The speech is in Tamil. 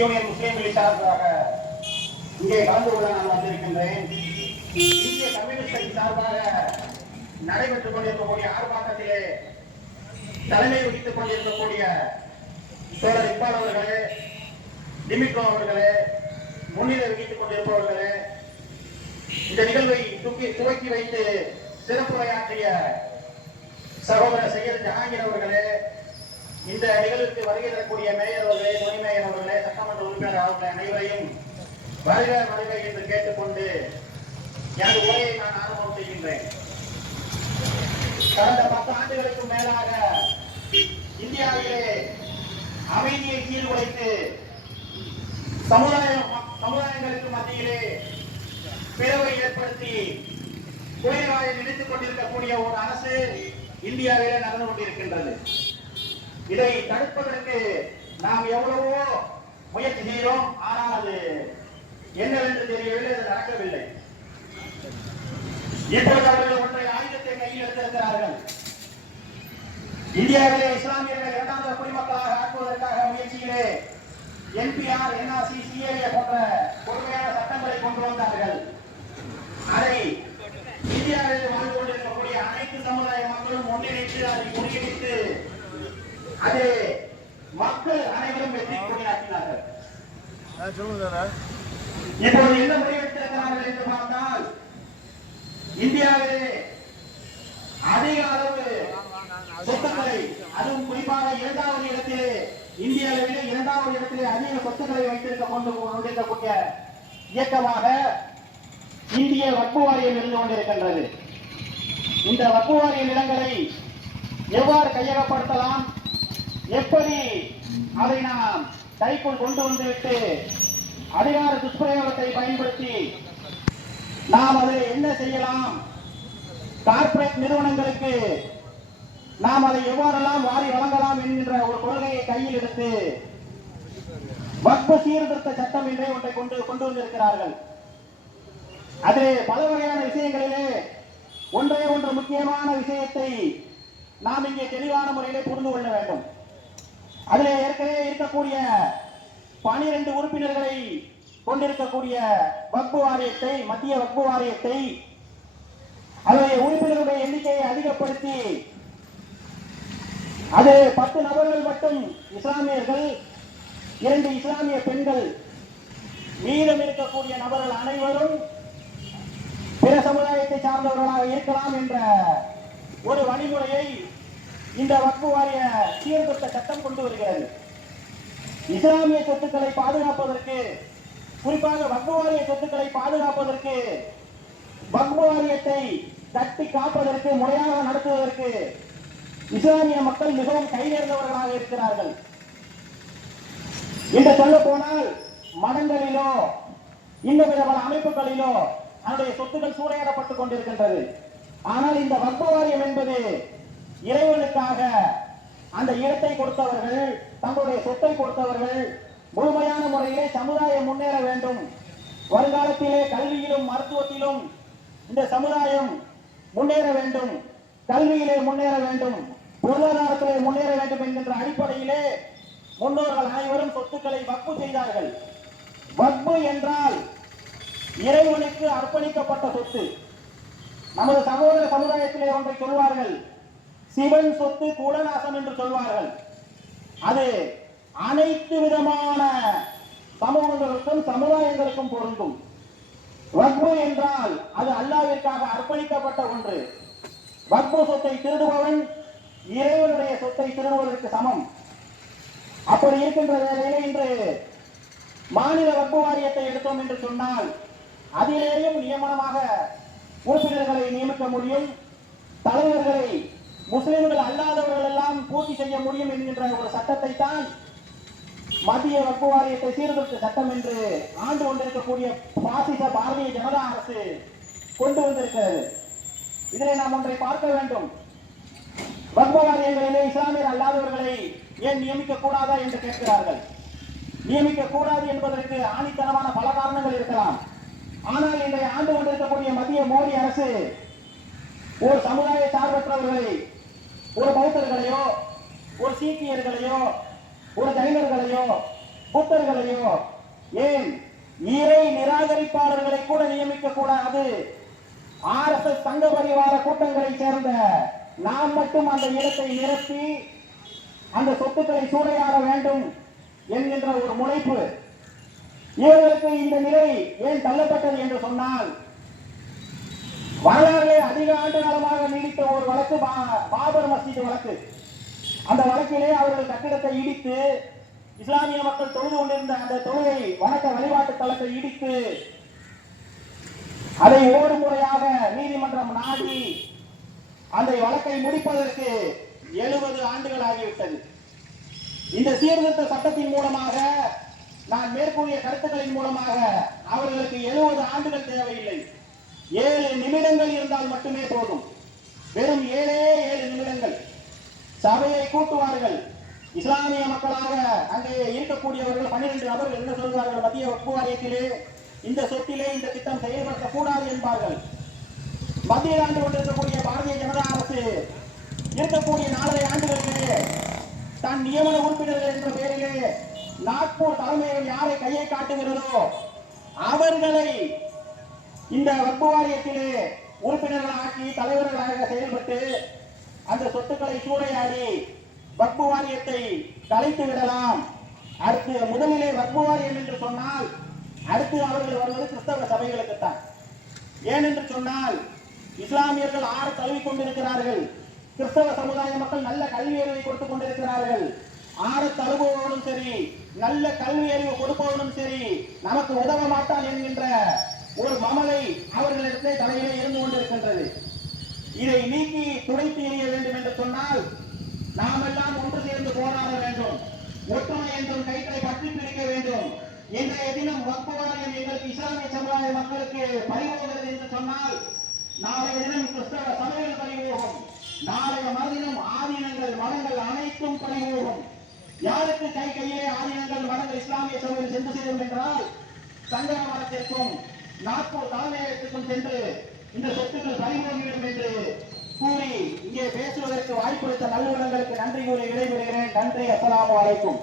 யூனியன் முஸ்லீம் லீக் சார்பாக இங்கே கலந்து கொள்ள நான் வந்திருக்கின்றேன். இந்திய கம்யூனிஸ்ட் கட்சி சார்பாக நடைபெற்றுக் கொண்டிருக்கக்கூடிய ஆர்ப்பாட்டத்திலே தலைமை வகித்துக் கொண்டிருக்கக்கூடிய தோழர் இக்பால் அவர்களே, டிமிட்ரோ அவர்களே, முன்னிலை வகித்துக் கொண்டிருப்பவர்களே, இந்த நிகழ்வை துவக்கி வைத்து சிறப்புரையாற்றிய சகோதரர் சையத் ஜஹாங்கீர் அவர்களே, இந்த நிகழ்வுக்கு வருகை தரக்கூடிய மேயர் அவர்களே, துணை மேயர் அவர்களே, சட்டமன்ற உறுப்பினர் அவர்கள் அனைவரையும் வருக வருக என்று கேட்டுக்கொண்டு எனது உரையை நான் ஆரம்பம் செய்கின்றேன். கடந்த 10 ஆண்டுகளுக்கு மேலாக இந்தியாவிலே அமைதியை சீர்குலைத்து சமுதாயங்களுக்கு மத்தியிலே பிளவை ஏற்படுத்தி கோயில்வாயை நினைத்துக் கொண்டிருக்கக்கூடிய ஒரு அரசு இந்தியாவிலே நடந்து கொண்டிருக்கின்றது. இதை தடுப்பதற்கு நாம் எவ்வளவோ முயற்சி செய்கிறோம். ஆனால் அது என்னவென்று தெரியவில்லை, அது நடக்கவில்லை. இப்பொழுது அவர்கள் ஒன்றை ஆயுதத்தை கையில் எடுத்திருக்கிறார்கள். இந்தியாவிலே இஸ்லாமியர்கள் 2வது குடிமக்களாக ஆக்குவதற்காக முயற்சியிலே என்பிஆர், என்ஆர்சி, சிஏஏ போன்ற கொடுமையான சட்டங்களை கொண்டு வந்தார்கள். அதை இந்தியாவில் வாழ்ந்து கொண்டிருக்கக்கூடிய அனைத்து சமுதாய மக்களும் ஒன்றிணைத்து அதை முறியடித்து அது மக்கள் அனைவரும் வெற்றி கொண்டாடினார்கள். இப்போது என்ன முடிவெடுத்திருக்கிறார்கள் என்று பார்த்தால், இந்தியாவிலே அதிக அளவு சொத்துக்களை, அதுவும் குறிப்பாக 2வது இடத்திலே, இந்தியாவிலே 2வது இடத்திலே அதிக சொத்துக்களை வைத்திருக்கக்கூடிய இயக்கமாக இந்திய வக்ஃப் வாரியம் இருந்து கொண்டிருக்கின்றது. இந்த வக்ஃப் வாரிய நிலங்களை எவ்வாறு கையகப்படுத்தலாம், எப்படி அதை நாம் கைக்குள் கொண்டு வந்துவிட்டு அதிகார துஷ்பிரயோகத்தை பயன்படுத்தி நாம் அதை என்ன செய்யலாம், கார்ப்பரேட் நிறுவனங்களுக்கு நாம் அதை எவ்வாறெல்லாம் வாரி வழங்கலாம் என்கின்ற ஒரு கொள்கையை கையில் எடுத்து வக்ஃப் சீர்திருத்த சட்டம் என்றே ஒன்றை கொண்டு வந்திருக்கிறார்கள். அதிலே பல வகையான விஷயங்களிலே ஒன்று முக்கியமான விஷயத்தை நாம் இங்கே தெளிவான முறையிலே புரிந்து கொள்ள வேண்டும். அதிலே ஏற்கனவே இருக்கக்கூடிய 12 உறுப்பினர்களை கொண்டிருக்கக்கூடிய வக்ஃப் வாரியத்தை, மத்திய வக்ஃப் வாரியத்தை, அதனுடைய உறுப்பினர்களுடைய எண்ணிக்கையை அதிகப்படுத்தி அது 10 நபர்கள் மட்டும் இஸ்லாமியர்கள், 2 இஸ்லாமிய பெண்கள், மீதம் இருக்கக்கூடிய நபர்கள் அனைவரும் பிற சமுதாயத்தை சார்ந்தவர்களாக இருக்கலாம் என்ற ஒரு வழிமுறையை இந்த வக்ஃப் வாரிய சீர்திருத்த சட்டம் கொண்டு வருகிறது. இஸ்லாமிய சொத்துக்களை பாதுகாப்பதற்கு, குறிப்பாக வக்ஃப் வாரிய சொத்துக்களை பாதுகாப்பதற்கு, வக்ஃப் வாரியத்தை கட்டி காப்பதற்கு, முறையாக நடத்துவதற்கு இஸ்லாமிய மக்கள் மிகவும் கைதேர்ந்தவர்களாக இருக்கிறார்கள். என்று சொல்ல போனால் மடங்களிலோ இன்னும் பல அமைப்புகளிலோ அதனுடைய சொத்துக்கள் சூறையாடப்பட்டுக் கொண்டிருக்கின்றது. ஆனால் இந்த வக்ஃப் வாரியம் என்பது இறைவனுக்காக அந்த இடத்தை கொடுத்தவர்கள், தங்களுடைய சொத்தை கொடுத்தவர்கள் முழுமையான முறையிலே சமுதாயம் முன்னேற வேண்டும், வருங்காலத்திலே கல்வியிலும் மருத்துவத்திலும் இந்த சமுதாயம் முன்னேற வேண்டும், கல்வியிலே முன்னேற வேண்டும், பொருளாதாரத்திலே முன்னேற வேண்டும் என்கின்ற அடிப்படையிலே முன்னோர்கள் அனைவரும் சொத்துக்களை வக்ஃப் செய்தார்கள். வக்ஃப் என்றால் இறைவனுக்கு அர்ப்பணிக்கப்பட்ட சொத்து. நமது சகோதர சமுதாயத்திலே ஒன்றை சொல்வார்கள், சிவன் சொத்து கூடநாசம் என்று சொல்வார்கள். அது அனைத்து விதமான சமூகங்களுக்கும் சமுதாயங்களுக்கும் பொருந்தும். வக்ஃப் என்றால் அது அல்லாஹ்விற்காக அர்ப்பணிக்கப்பட்ட ஒன்று. வக்ஃப் சொத்தை திருடுபவன் இறைவனுடைய சொத்தை திருடுவதற்கு சமம். அப்படி இருக்கின்ற வேளையிலே இன்று மாநில வக்ஃப் வாரியத்தை எடுத்தோம் என்று சொன்னால் அதிலேயும் நியமனமாக உறுப்பினர்களை நியமிக்க முடியும், தலைவர்களை முஸ்லிம்கள் அல்லாதவர்கள் எல்லாம் பூர்த்தி செய்ய முடியும் என்கின்ற ஒரு சட்டத்தை தான் மத்திய வக்ஃப் வாரியத்தை சீர்திருத்த சட்டம் என்று ஆண்டு கொண்டிருக்கக்கூடிய பாசிச பாரதிய ஜனதா அரசு கொண்டு வந்திருக்கிறது. இதிலே நாம் ஒன்றை பார்க்க வேண்டும். வக்ஃப் வாரியங்களிலே இஸ்லாமியர் அல்லாதவர்களை ஏன் நியமிக்க கூடாதா என்று கேட்கிறார்கள். நியமிக்க கூடாது என்பதற்கு ஆணித்தனமான பல காரணங்கள் இருக்கலாம். ஆனால் இன்றைய ஆண்டு கொண்டிருக்கக்கூடிய மத்திய மோடி அரசு ஒரு சமுதாய சார்பற்றவர்களை, ஒரு பௌத்தர்களையோ, ஒரு சீக்கியர்களையோ, ஒரு ஜைனர்களையோ கூட்டர்களையோ ஏன் இறை நிராகரிப்பாளர்களை கூட நியமிக்க கூடாது. RSS சங்க பரிவார கூட்டங்களை சேர்ந்த நாம் மட்டும் அந்த இடத்தை நிரப்பி அந்த சொத்துக்களை சூறையாட வேண்டும் என்கின்ற ஒரு முனைப்பு. இவர்களுக்கு இந்த நிலை ஏன் தள்ளப்பட்டது என்று சொன்னால், வரலாறு அதிக ஆண்டு காலமாக நீடித்த ஒரு வழக்கு பாபர் மஸ்ஜித் வழக்கு. அந்த வழக்கிலே அவர்கள் கட்டிடத்தை இடித்து இஸ்லாமிய மக்கள் தொழுது கொண்டிருந்த அந்த தொழுகை வணக்க வழிபாட்டு தளத்தை இடித்து அதை ஒரு முறையாக நீதிமன்றம் நாடி அந்த வழக்கை முடிப்பதற்கு 70 ஆண்டுகள் ஆகிவிட்டது. இந்த சீர்திருத்த சட்டத்தின் மூலமாக நான் மேற்கூறிய கருத்துக்களின் மூலமாக அவர்களுக்கு 70 ஆண்டுகள் தேவையில்லை. 7 நிமிடங்கள் இருந்தால் மட்டுமே போதும். வெறும் 7 நிமிடங்கள் சபையை கூட்டுவார்கள். இஸ்லாமிய மக்களாக அங்கே இருக்கக்கூடியவர்கள் 12 நபர்கள் என்ன சொல்கிறார்கள், மத்திய வக்ஃப் வாரியத்திலே இந்த சொத்திலே இந்த திட்டம் செயல்படுத்தக்கூடாது என்பார்கள். மத்தியில் ஆண்டு கொண்டிருக்கக்கூடிய பாரதிய ஜனதா அரசு இருக்கக்கூடிய 4.5 ஆண்டுகளுக்கு தன் நியமன உறுப்பினர்கள் என்ற பெயரிலே நாக்பூர் தலைமையில் யாரை கையை காட்டுகிறதோ அவர்களை இந்த வக்ஃப் வாரியத்திலே உறுப்பினர்கள் ஆக்கி தலைவர்களாக செயல்பட்டு அந்த சொத்துக்களை சூறையாடி வக்ஃப் வாரியத்தை கலைத்து விடலாம். அடுத்து முதலிலே வக்ஃப் வாரியம் என்று சொன்னால் அடுத்து அவர்கள் வருவது கிறிஸ்தவ சபைகளுக்குத்தான். ஏனென்று சொன்னால் இஸ்லாமியர்கள் ஆறு தழுவி கொண்டிருக்கிறார்கள். கிறிஸ்தவ சமுதாய மக்கள் நல்ல கல்வி அறிவை கொடுத்துக் கொண்டிருக்கிறார்கள். ஆறு தழுவுவவனும் சரி, நல்ல கல்வி அறிவு கொடுப்பவனும் சரி, நமக்கு உதவ மாட்டான் என்கின்ற ஒரு மமதை அவர்களிடத்திலே தலையிலே இருந்து கொண்டிருக்கின்றது. இதை நீக்கி துடைத்து எறிய வேண்டும் என்று சொன்னால் நாம் எல்லாம் ஒன்று சேர்ந்து போராட வேண்டும். ஒற்றுமை என்றும் கைகளை பற்றி பிடிக்க வேண்டும். இன்றைய தினம் வக்ஃப் வாரியம் எங்களுக்கு இஸ்லாமிய சமுதாய மக்களுக்கு பறிபோகிறது என்று சொன்னால் நாளைய தினம் கிறிஸ்தவ சபைகள் பறிபோகும். நாளைய மறுதினம் ஆதீனங்கள் மதங்கள் அனைத்தும் பறிபோகும். யாருக்கு கையிலே ஆதீனங்கள் மதங்கள் இஸ்லாமிய சபையில் சென்று சேரும் என்றால் சங்கர மரத்திற்கும் நாக்பூர் தலைமையகத்திற்கும் சென்று இந்த சொத்துக்கள் பறிபோகிவிடும் என்று கூறி இங்கே பேசுவதற்கு வாய்ப்பளித்த நல்லுள்ளங்களுக்கு நன்றி கூறி விடைபெறுகிறேன். நன்றி. அஸ்ஸலாமு அலைக்கும்.